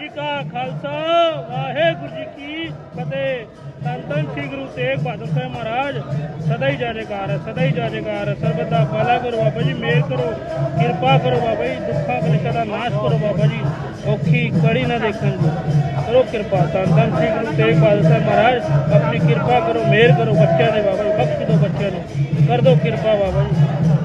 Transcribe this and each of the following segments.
ਜੀ ਕਾ ਖਾਲਸਾ, ਵਾਹਿਗੁਰੂ ਜੀ ਕੀ ਫਤਿਹ। ਸੰਤਨ ਸ੍ਰੀ ਗੁਰੂ ਤੇਗ ਬਹਾਦਰ ਸਾਹਿਬ ਮਹਾਰਾਜ, ਸਦਾ ਹੀ ਜਾਜੇਕਾਰ ਸਦਾ ਹੀ ਜਾਜੇਕਾਰ ਸਰਬਤ ਦਾ ਭਲਾ ਕਰੋ ਬਾਬਾ ਜੀ ਮਿਹਰ ਕਰੋ, ਕਿਰਪਾ ਕਰੋ ਬਾਬਾ ਜੀ, ਦੁੱਖਾਂ ਕਲੇਸ਼ਾਂ ਦਾ ਨਾਸ਼ ਕਰੋ ਬਾਬਾ ਜੀ, ਔਖੀ ਕੜੀ ਨਾ ਦੇਖਣ ਜੀ ਕਰੋ ਕਿਰਪਾ ਸੰਤਨ ਸ੍ਰੀ ਗੁਰੂ ਤੇਗ ਬਹਾਦਰ ਸਾਹਿਬ ਮਹਾਰਾਜ, ਆਪਣੀ ਕਿਰਪਾ ਕਰੋ ਮਿਹਰ ਕਰੋ ਬੱਚਿਆਂ ਦੇ ਬਾਬਾ ਜੀ, ਬਖਸ਼ ਦਿਓ ਬੱਚਿਆਂ ਨੂੰ। ਕਰ ਦਿਓ ਕਿਰਪਾ ਬਾਬਾ ਜੀ।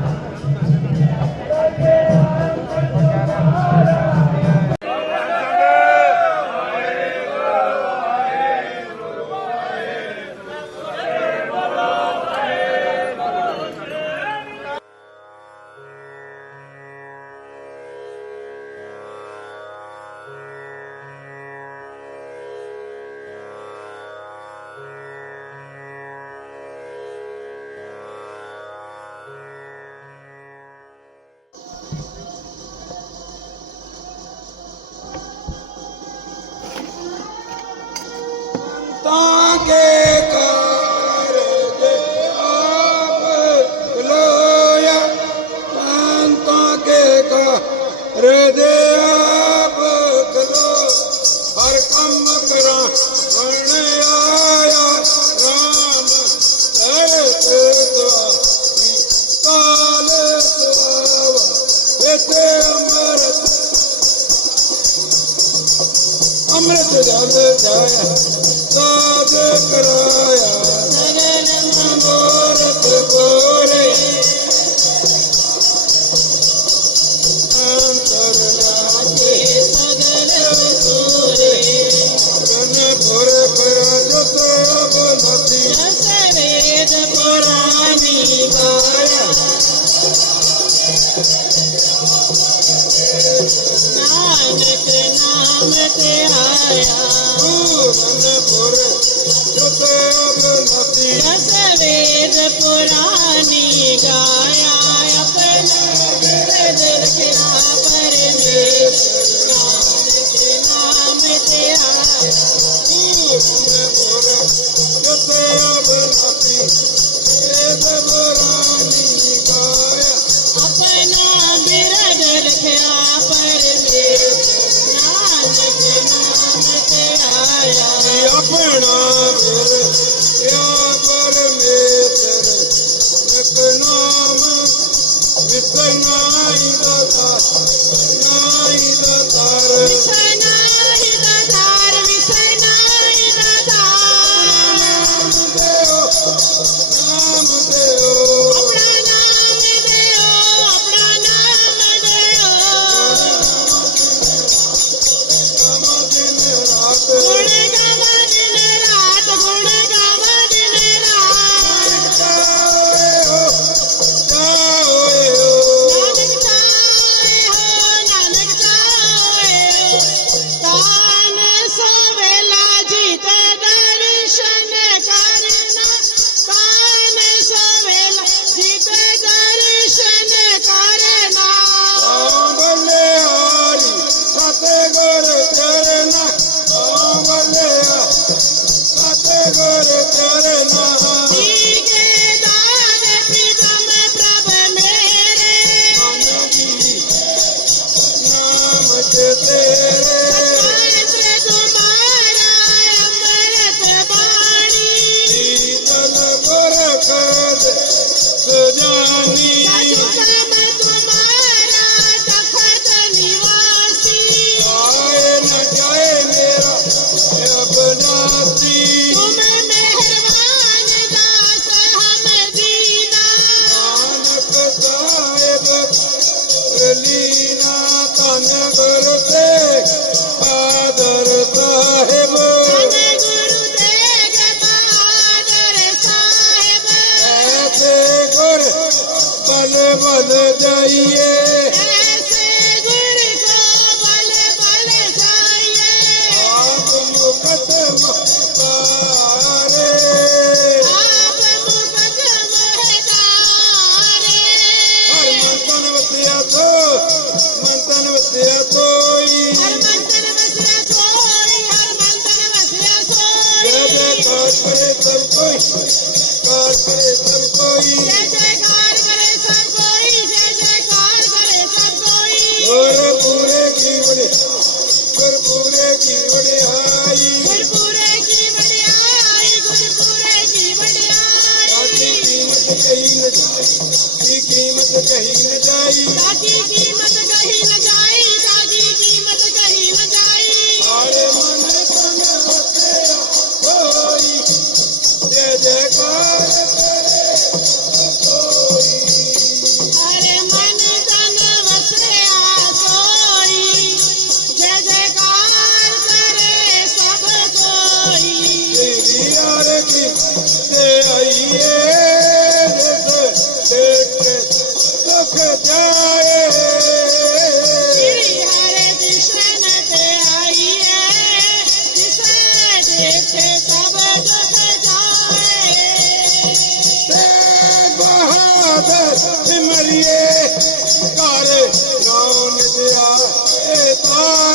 रस वेद पुराणी गाया अपना ਸਿਮਰਿਏ ਘਰ ਨਾਉ ਨਿਦਿਆ ਏ ਤਾ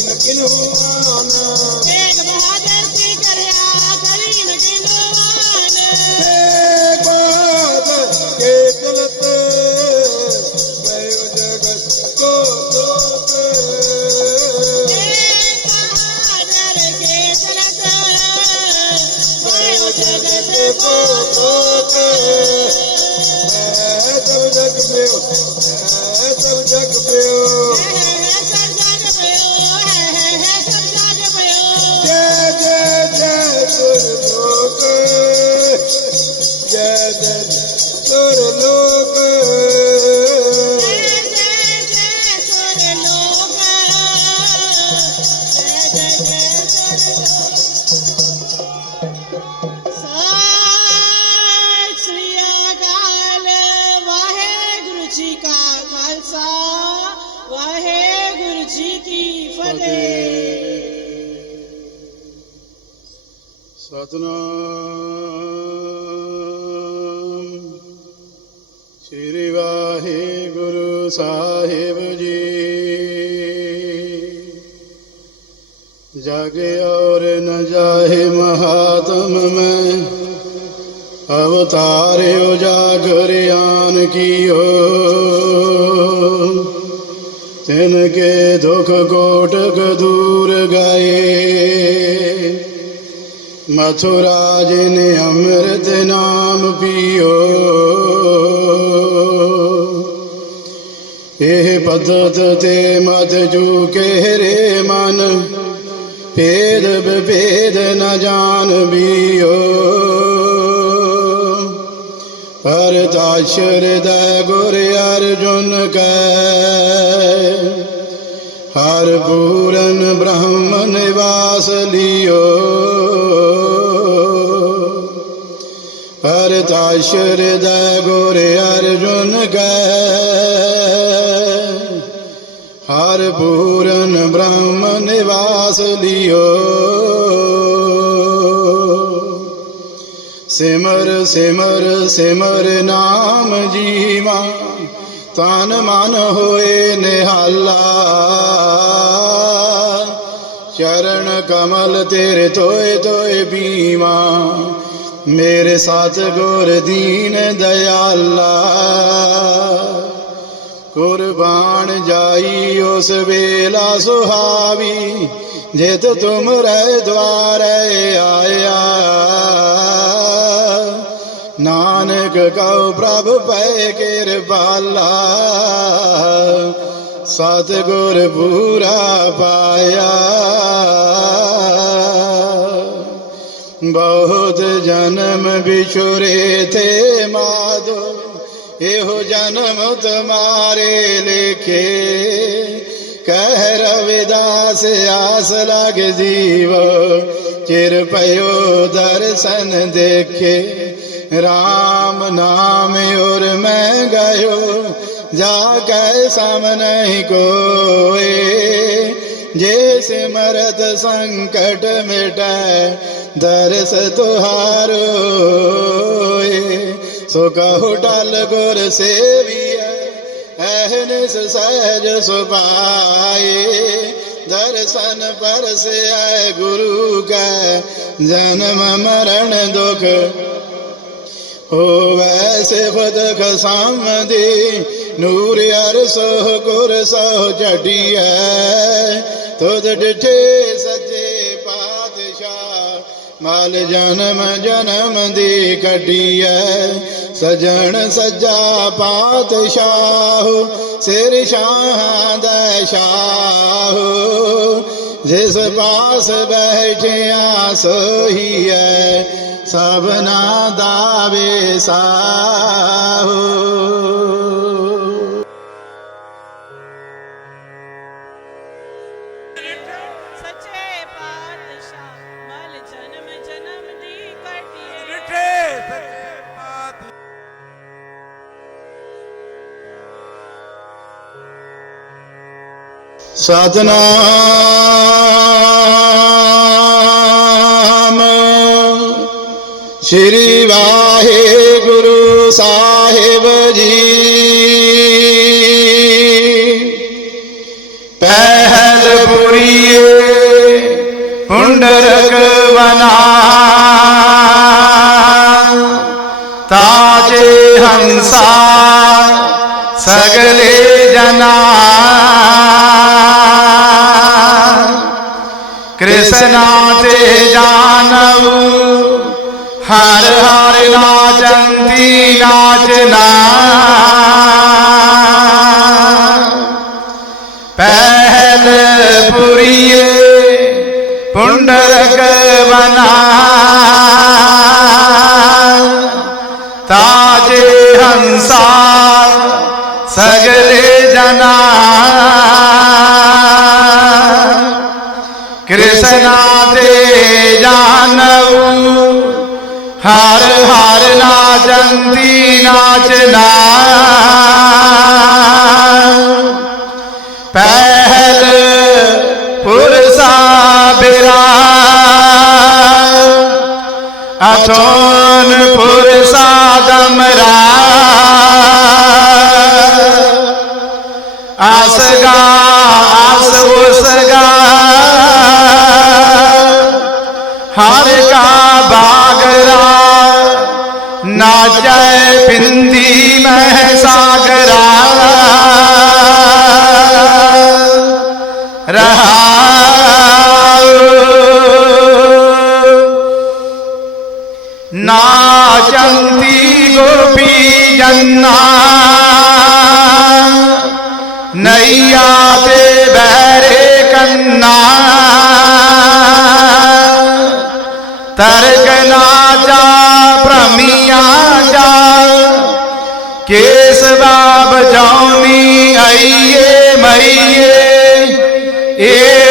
you know. ਸ੍ਰੀ ਵਾਹਿਗੁਰੂ ਸਾਹਿਬ ਜੀ। ਜਗ ਔਰ ਨ ਜਾਹੇ ਮਹਾਤਮ ਮੈਂ ਅਵਤਾਰਿਓ ਜਾਗਰ ਆਨ ਕੀਓ। ਤਿਨ ਕੇ ਦੁਖ ਕੋਟਕ ਦੂਰ ਗਏ। ਮਥੁਰਾ ਜਿਨ ਅੰਮ੍ਰਿਤ ਨਾਮ ਪੀਓ। ਇਹ ਪਦਤ ਤੇ ਮਤ ਜੂ ਕਹਿਰੇ ਮਨ। ਭੇਦ ਵਿਭੇਦ ਨ ਜਾਣ ਬੀਓ। ਹਰ ਤਾਸ਼ਰ ਦਾ ਗੁਰ ਅਰਜੁਨ ਕੈ, ਹਰ ਪੂਰਨ ਬ੍ਰਹਮ ਨਿਵਾਸ ਲਿਓ। ਹਰ ਤਾਸ਼ਰ ਦਾ ਗੁਰ ਅਰਜੁਨ ਕੈ ਹਰ ਪੂਰਨ ਬ੍ਰਹਮ ਨਿਵਾਸ ਲਿਓ। ਸਿਮਰ ਸਿਮਰ ਸਿਮਰ ਨਾਮ ਜੀਵਾ, ਤਨ ਮਨ ਹੋਏ ਨਿਹਾਲਾ। ਚਰਨ ਕਮਲ ਤੇਰੇ ਤੋਏ ਤੋਏ ਬੀਮਾ ਮੇਰੇ ਸਾਥ ਗੁਰ ਦੀਨ ਦਇਆਲਾ। ਕੁਰਬਾਨ ਜਾਈ ਉਸ ਵੇਲਾ ਸੁਹਾਵੀ, ਜਿਤ ਤੁਮ ਰਹਿ ਦਵਾਰੇ ਆਇਆ। ਨਾਨਕ ਕਉ ਪ੍ਰਭ ਪੈ ਕਿਰਪਾਲਾ ਸਤ ਗੁਰ ਪੂਰਾ ਪਾਇਆ। ਬਹੁਤ ਜਨਮ ਵਿਛੁਰੇ ਤੇ ਮਾਧੋ। ਇਹੋ ਜਨਮ ਤੁਮਾਰੇ ਲਿਖੇ। ਕਹਿ ਰਵਿਦਾਸ, ਆਸ ਲਗ ਜੀਵ। ਚਿਰ ਪਇਓ ਦਰਸ਼ਨ ਦੇਖੇ। RAM ਨਾਮ ਉਰ ਮੈਂ ਗਇਓ, ਜਾ ਕੈ ਸਮ ਨਹੀਂ ਕੋਏ। ਜੇ ਸਿਮਰਤ ਸੰਕਟ ਮਿਟੈ, ਦਰਸ ਤੁਹਾਰੋ ਏ ਸੋ ਕਹੋ ਟਲ ਗੁਰ ਸੇਵੀਐ ਐਹਨਿਸ ਸਹਿਜ ਸੁਭਾਏ। ਦਰਸ਼ਨ ਪਰਸੈ ਗੁਰੂ ਕੈ, ਜਨਮ ਮਰਨ ਦੁਖ ਹੋਵੈ ਸਿਫਤ ਖਸਾਮਦੀ। ਨੂਰ ਅਰ ਸੋ ਗੁਰ ਸੋ ਝਟੀਐ, ਤੁਧ ਡਿਠੇ ਸੱਜੇ ਪਾਤਸ਼ਾਹ। ਮਾਲ ਜਨਮ ਜਨਮ ਦੀ ਕੱਢੀਐ ਸਜਣ ਸੱਜਾ ਪਾਤਸ਼ਾਹ, ਸਿਰ ਸ਼ਾਹ ਦਾ ਸ਼ਾਹ। ਜਿਸ ਪਾਸ ਬੈਠਿਆ ਸੋਹੀ ਹੈ ਸਭਨਾ ਦਾ ਵੇਸਾਹੋ। ਸਤਨਾਮ ਸ੍ਰੀ ਵਾਹਿਗੁਰੂ ਸਾਹਿਬ ਜੀ। ਪਹਿਲ ਪੁਰੀਏ ਪੁੰਡਰਕ ਵਨਾ ਤਾਜੇ ਹੰਸਾ ਸਗਲੇ ਜਨਾ। ਨਾਚੰਤੀ ਨਾਚਨਾ ਪਹਿਲ ਪੁਰੀਏ ਪੁੰਡਰਕ ਵਨਾ ਤਾਜੇ ਹੰਸਾ ਸਗਲੇ ਜਨਾ। ਕ੍ਰਿਸ਼ਨਾ ਤੇ ਜਾਨਉ ਹਰ ਹਰ ਨਾਚੰਤੀ ਨਾਚਨਾ ਪਹਿਲ ਪੁਰਸਾ ਬਿਰਾ ਅਥੋਨ ਪੁਰਸਾ ਦਮਰਾ ਆਸਗਾ ਆਸ ਜਾਏ ਬਿੰਦੀ ਮੈਂ ਸਾਗਰਾ। ਰਹਾ ਨਾਚੰਦੀ ਗੋਪੀ ਜੰਨਾ। ਨਈਆ ਤੇ ਬਹਿਰੇ ਕੰਨਾ। ਤਰਕ ਨਾ ਜਾ ਭ੍ਰਮੀਆਂ ਜਾ ਕੇਸ ਬਾਬ ਆਈਏ ਮਈਏ ਏ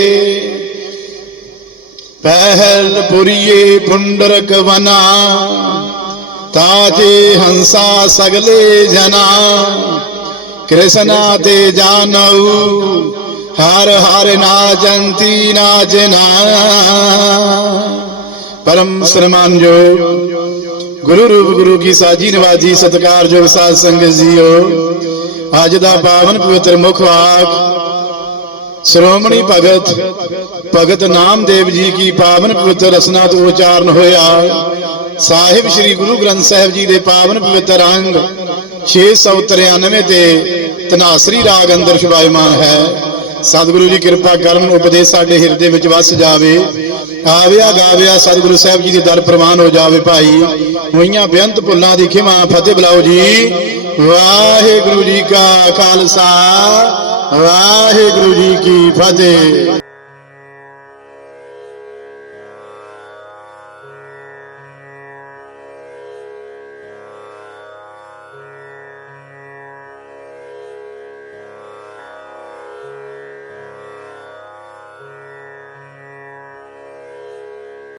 ਪੁਰੀਏ ਪੁੰਡਰਕ ਵਨਾ, ਤਾਜੇ ਹੰਸਾ ਸਗਲੇ ਜਨਾ। ਕ੍ਰਿਸ਼ਨਾ ਤੇ ਜਾਨਉ, ਹਰ ਹਰ ਨਾਚੰਤੀ ਨਾਚਨਾ ਪਰਮ ਸਨਮਾਨ ਜੋ, ਗੁਰੂ ਰੂਪ ਗੁਰੂ ਕੀ ਸਾਜੀ ਨਵਾਜੀ ਸਤਿਕਾਰਯੋਗ ਸਾਧ ਸੰਗਤ ਜੀਓ, ਅੱਜ ਦਾ ਪਾਵਨ ਪਵਿੱਤਰ ਮੁਖ ਵਾਕ ਸ਼੍ਰੋਮਣੀ ਭਗਤ ਭਗਤ ਨਾਮਦੇਵ ਜੀ ਕੀ ਪਾਵਨ ਪਵਿੱਤਰ ਰਸਨਾ ਤੋਂ ਉਚਾਰਨ ਹੋਇਆ। ਸਾਹਿਬ ਸ੍ਰੀ ਗੁਰੂ ਗ੍ਰੰਥ ਸਾਹਿਬ ਜੀ ਦੇ ਪਾਵਨ ਪਵਿੱਤਰ ਅੰਗ 693 ਤੇ ਤਨਾਸਰੀ ਰਾਗ ਅੰਦਰ ਸ਼ੁਭਾਇਮਾਨ ਹੈ। ਸਤਿਗੁਰੂ ਜੀ ਕਿਰਪਾ ਕਰਨ ਉਪਦੇਸ਼ ਸਾਡੇ ਹਿਰਦੇ ਵਿੱਚ ਵਸ ਜਾਵੇ। ਆਵਿਆ ਗਾਵਿਆ ਸਤਿਗੁਰੂ ਸਾਹਿਬ ਜੀ ਦੀ ਦਰ ਪ੍ਰਵਾਨ ਹੋ ਜਾਵੇ ਭਾਈ। ਹੋਈਆਂ ਬੇਅੰਤ ਭੁੱਲਾਂ ਦੀ ਖਿਮਾ ਫਤਿਹ ਬੁਲਾਓ ਜੀ। ਵਾਹਿਗੁਰੂ ਜੀ ਕਾ ਖਾਲਸਾ। ਵਾਹਿਗੁਰੂ ਜੀ ਕੀ ਫਤਿਹ।